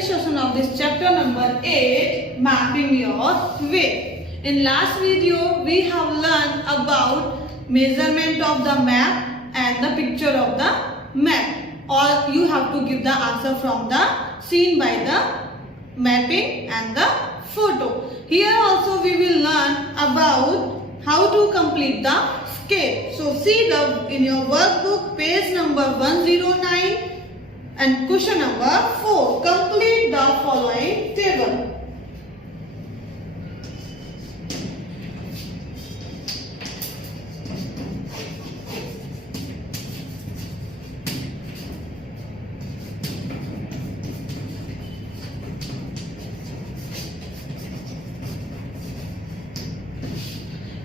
second session of this chapter number 8, mapping your way. In last video, we have learned about measurement of the map and the picture of the map. Or you have to give the answer from the seen by the mapping and the photo. Here also we will learn about how to complete the scale. So see in your workbook page number 109 and question number 4. Complete the following table.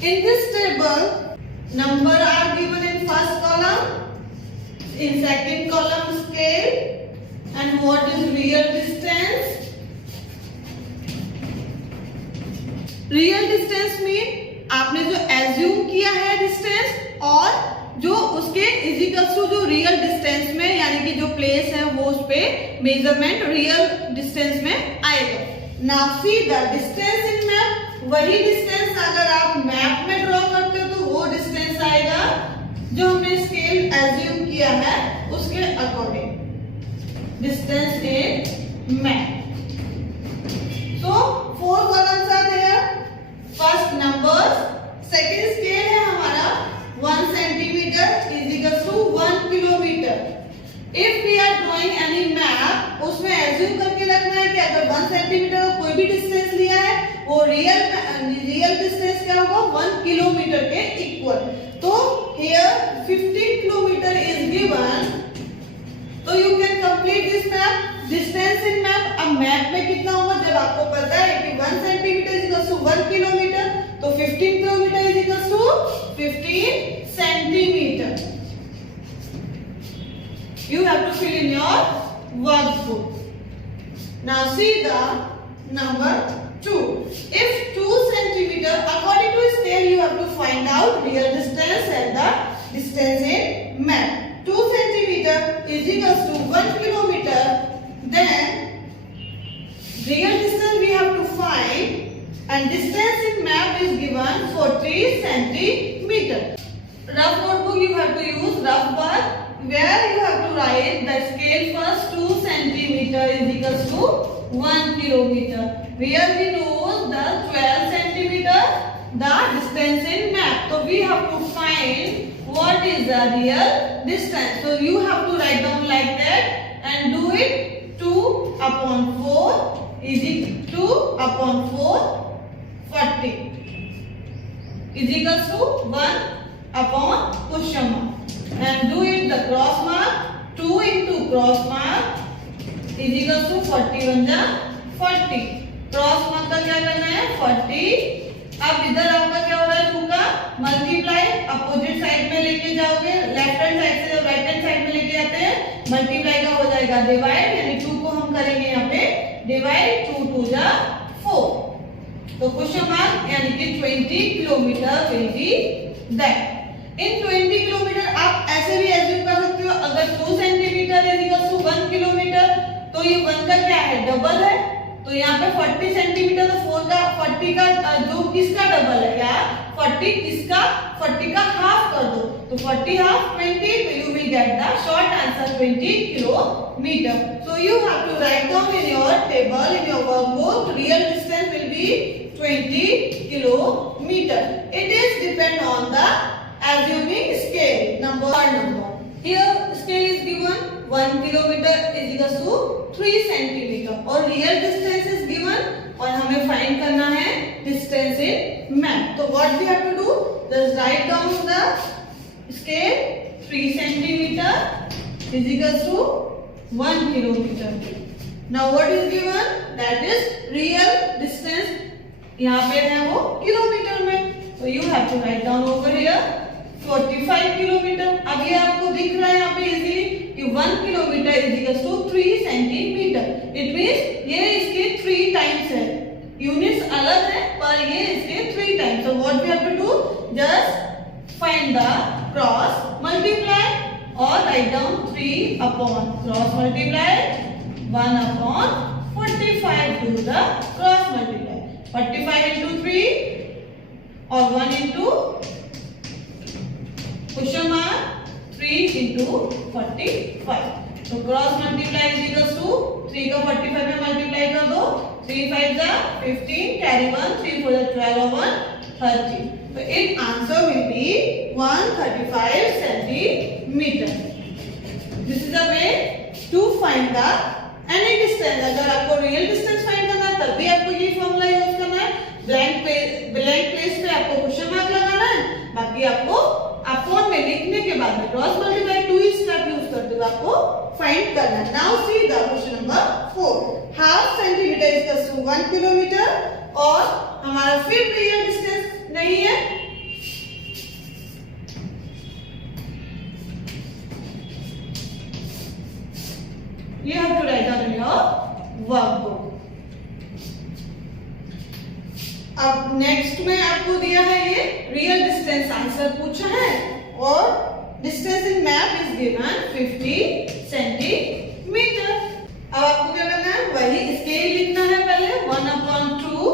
In this table, number are given in first column, in second column scale, and what is real distance. Real distance mean आपने जो assume किया है distance और जो उसके is equals to जो real distance में यानी कि जो place है वो उस पे measurement real distance में आएगा. Now see the distance in map. वही डिस्टेंस अगर आप मैप में ड्रॉ करते हो तो वो डिस्टेंस आएगा जो हमने स्केल एज्यूम किया है उसके according distance in map. So 4 columns are there. First numbers, second scale है हमारा 1 centimetre is equal to 1 kilometre. If we are drawing any map उसमें एज्यूम करके रखना है कि अगर 1 सेंटीमीटर का कोई भी डिस्टेंस लिया है वो रियल डिस्टेंस क्या होगा 1 किलोमीटर के इक्वल. तो हियर 15 किलोमीटर इज गिवन. तो you can complete this map. Distance in map अब मैप में कितना होगा जब आपको पता है कि 1 centimetre is equal to 1 kilometre तो 15 kilometre is equal to 15 centimetre. You have to fill in your workbook. Now see the number 2. If 2 centimeter, according to scale, you have to find out real distance and the distance in map. 2 centimeter is equal to 1 kilometer. Then real distance we have to find, and distance in map is given 40 centimeter. Rough notebook you have to use rough bar. Where you have to write the scale first 2 centimeter is equal to 1 kilometer. Where we know the 12 centimeter the distance in map. So we have to find what is the real distance. So you have to write down like that and do it 2 upon 4 is equal to 2 upon 4 40 is equal to 1 upon question mark. And do it the cross mark. 2 into cross mark is equal to 41 जा 40. Cross mark का क्या करना है 40. अब इधर आपका क्या हो रहा है 2 का मल्टीप्लाई अपोजिट साइड में लेके जाओगे. लेफ्ट हैंड साइड से जब राइट हैंड साइड में लेके जाते हैं मल्टीप्लाई का हो जाएगा डिवाइड, यानी 2 को हम करेंगे यहाँ पे डिवाइड. 2 2 जा 4. तो क्वेश्चन मार्क यानी कि 20 kilometre will be that. In 20 kilometre आप ऐसे भी एज्यूम कर सकते हो अगर 2 centimetre is equal to 1 kilometre तो ये 1 का क्या है डबल है. तो यहाँ पे 40 सेंटीमीटर तो 4 का 40 का जो किसका डबल है क्या 40 किसका 40 का हाफ कर दो तो 40 हाफ 20 तो you will get the short answer 20 kilometre. So you have to write down in your table in your workbook real distance will be 20 kilometre. It is depend on the assuming scale number. Here scale is given 1 kilometer is equal to 3 centimeter और real distance is given और हमें find करना है distance in map. तो what we have to do? Just write down the scale 3 centimeter is equal to 1 kilometer. Now what is given? That is real distance. यहाँ पे है वो kilometre में. So you have to write down over here 45 kilometre. अब ये आपको दिख रहा है यहाँ पे इजीली कि 1 kilometre is equal to 3 centimetre. It means ये इसके 3 टाइम्स है. यूनिट्स अलग है पर ये इसके 3 times. So what we have to do just find the cross multiply or write down 3 upon cross multiply 1 upon 45 do the cross multiply. 45 into 3 or 1 into question mark 3 into 45. तो cross multiply is equal to 3 का 45 में multiply कर दो, 3 5 जा 15, carry 1, 3 4 जा 12 और 1 30. So its answer will be 135 centimeter. This is the way to find the any distance. अगर आपको रियल डिस्टेंस फाइंड करना है तब भी आपको ये फॉर्मूला यूज करना है. ब्लैंक प्लेस पे आपको क्वेश्चन मार्क लगाना है. बाकी आपको अपॉन में लिखने के बाद में क्रॉस मल्टीप्लाई 2 स्टेप यूज करते हुए आपको फाइंड करना है. Now see the question number 4. Half centimetre is equal to 1 kilometre और हमारा फिर रियल डिस्टेंस नहीं है. You have to write down in your workbook. अब नेक्स्ट में आपको दिया है ये रियल डिस्टेंस आंसर पूछा है और distance in map is given 50 centimetre. अब आपको क्या करना है, वही स्केल लिखना है. पहले 1/2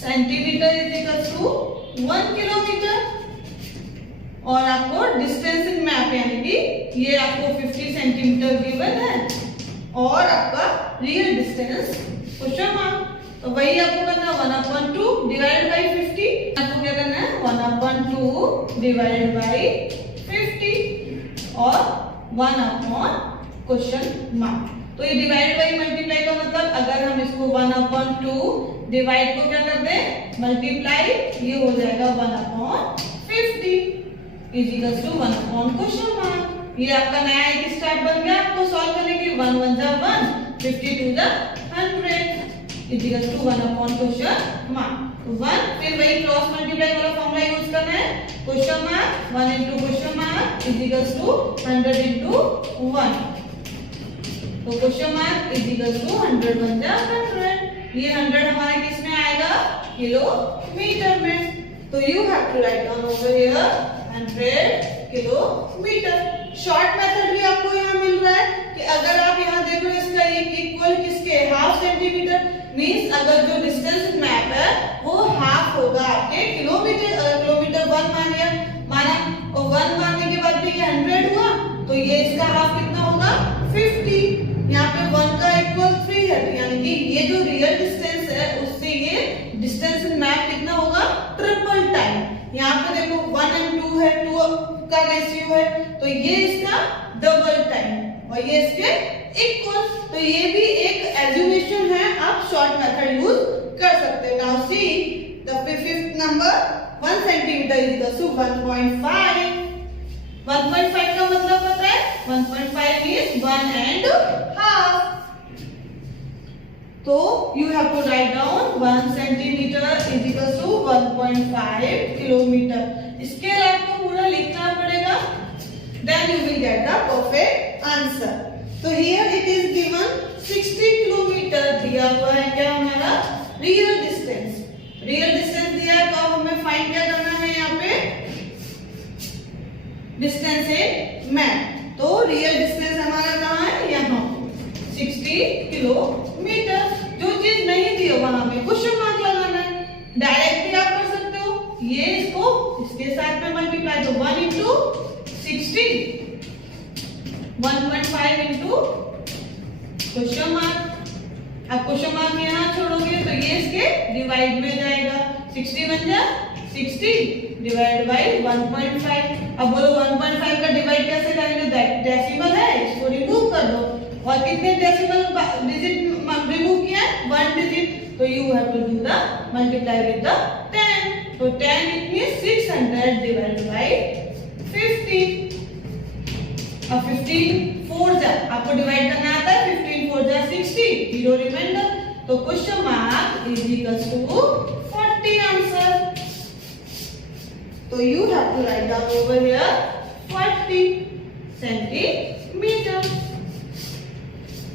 centimetre is equal to 1 kilometre और आपको डिस्टेंस इन मैप यानी कि ये आपको 50 सेंटीमीटर गिवन है और आपका रियल डिस्टेंस क्वेश्चन मार्क. तो वही आपको करना है 1/2 डिवाइड बाई 50. आपको क्या करना है 1/2 डिवाइड बाई 50 और 1 क्वेश्चन मार्क. तो ये डिवाइड बाई मल्टीप्लाई का मतलब अगर हम इसको 1/2 डिवाइड को क्या कर दें मल्टीप्लाई, ये हो जाएगा 1/50 is equal to 1 question mark. ये आपका नया एक स्टेप बन गया आपको सॉल्व करने के. 1 1 जा 1, 50 2 जा 100 is equal to 1 question mark. 1 फिर वही क्रॉस मल्टीप्लाई वाला फॉर्मूला यूज करना है. Question mark 1 into question mark is equal to 100 into 1. तो question mark is equal to 100 बन जा 100. ये 100 हमारा किस में आएगा किलोमीटर में. तो you have to write down over here 100 kilometre. Short method भी आपको यहाँ मिल रहा है कि अगर आप यहाँ देखो इसका एक इक्वल किसके हाफ सेंटीमीटर मींस अगर जो डिस्टेंस मैप है वो हाफ होगा आपके किलोमीटर. किलोमीटर 1 माना और 1 मानने के बाद भी ये 100 हुआ तो ये इसका हाफ कितना होगा 50. यहाँ पे 1 का इक्वल 3 है यानी कि ये जो रियल डिस्टेंस है उससे ये डिस्टेंस इन मैप कितना होगा ट्रिपल टाइम. यहाँ पे देखो 1 and 2 है, 2 का रेशियो है तो ये इसका डबल टाइम और ये इसके इक्वल. तो ये भी एक एज्यूमेशन है, आप शॉर्ट मेथड यूज कर सकते हैं. Now see the fifth number 1 centimetre is equal to 1.5. 1.5 का मतलब पता है 1.5 मींस 1.5. तो you have to write down 1 centimetre is equal to 1.5 kilometre. Scale आपको पूरा लिखना पड़ेगा, then you will get the perfect answer. तो here it is given 60 kilometre दिया हुआ है क्या हमारा रियल डिस्टेंस. रियल डिस्टेंस दिया है तो अब हमें फाइंड क्या करना है यहाँ पे डिस्टेंस इन मैप. तो रियल डिस्टेंस हमारा कहाँ है यहाँ 60 किलोमीटर. जो चीज नहीं दी है वहां पे क्वेश्चन मार्क लगाना है. डायरेक्ट भी आप कर सकते हो, ये इसको इसके साथ में मल्टीप्लाई तो 1 into 60 1.5 into क्वेश्चन मार्क. अब क्वेश्चन मार्क यहाँ छोड़ोगे तो ये इसके डिवाइड में जाएगा. 60 बन जा 60 डिवाइड बाई 1.5. अब बोलो 1.5 का डिवाइड कैसे करेंगे, डेसिमल है इसको रिमूव कर दो. और कितने डेसिमल डिजिट रिमूव किया 1 डिजिट. तो you have to do the multiply with the 10. तो 10 इट मींस 600 डिवाइड बाई 50. अब 15 4 जा आपको डिवाइड करना आता है. 15 4 जा 60 जीरो रिमाइंडर. तो question mark is equal to 40 answer. तो you have to write down over here 40 centimetre.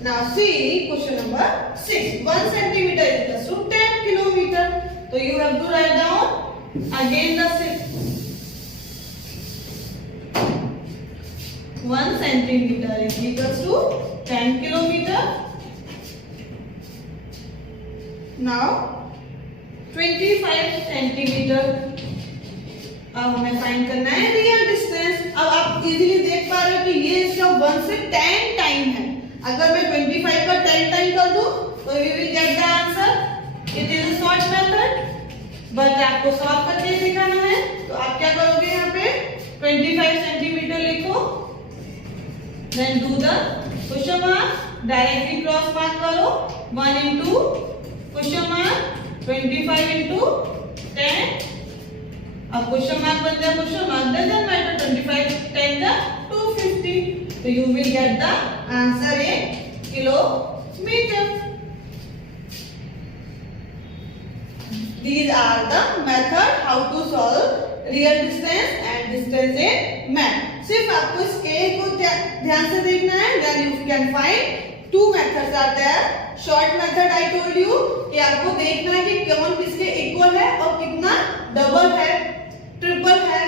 Now see question number 6. 1 centimeter is equal to 10 kilometer. So you have to write down again the 6. 1 centimeter is equal to 10 kilometer. Now 25 centimetre. अब हमें find करना है real distance. अब आप easily देख पा रहे हो कि ये इसका 1 से 10 टाइम है। अगर मैं 25 का 10 टाइम कर दूं तो we will get the answer. It is a short method, but आपको सॉल्व करके दिखाना है। तो आप क्या करोगे, यहाँ पे 25 सेंटीमीटर लिखो, then do the question mark, directly cross mark करो, 1 into क्वेश्चन मार्क 25 into 10। अब क्वेश्चन मार्क बन जाए क्वेश्चन मार्क, डजंट मैटर, 25 10 जा 250, तो you will get the answer in kilometre. These are the method how to solve real distance and distance in math. सिर्फ आपको scale को ध्यान से देखना है, then you can find two methods are there. Short method I told you कि आपको देखना है कि कौन किसके इक्वल है और कितना डबल है, ट्रिपल है,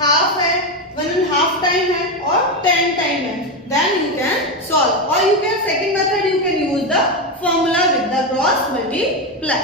हाफ है, 1.5 टाइम है और 10 टाइम है, then you can solve. Or you can second method you can use the formula with the cross multiply.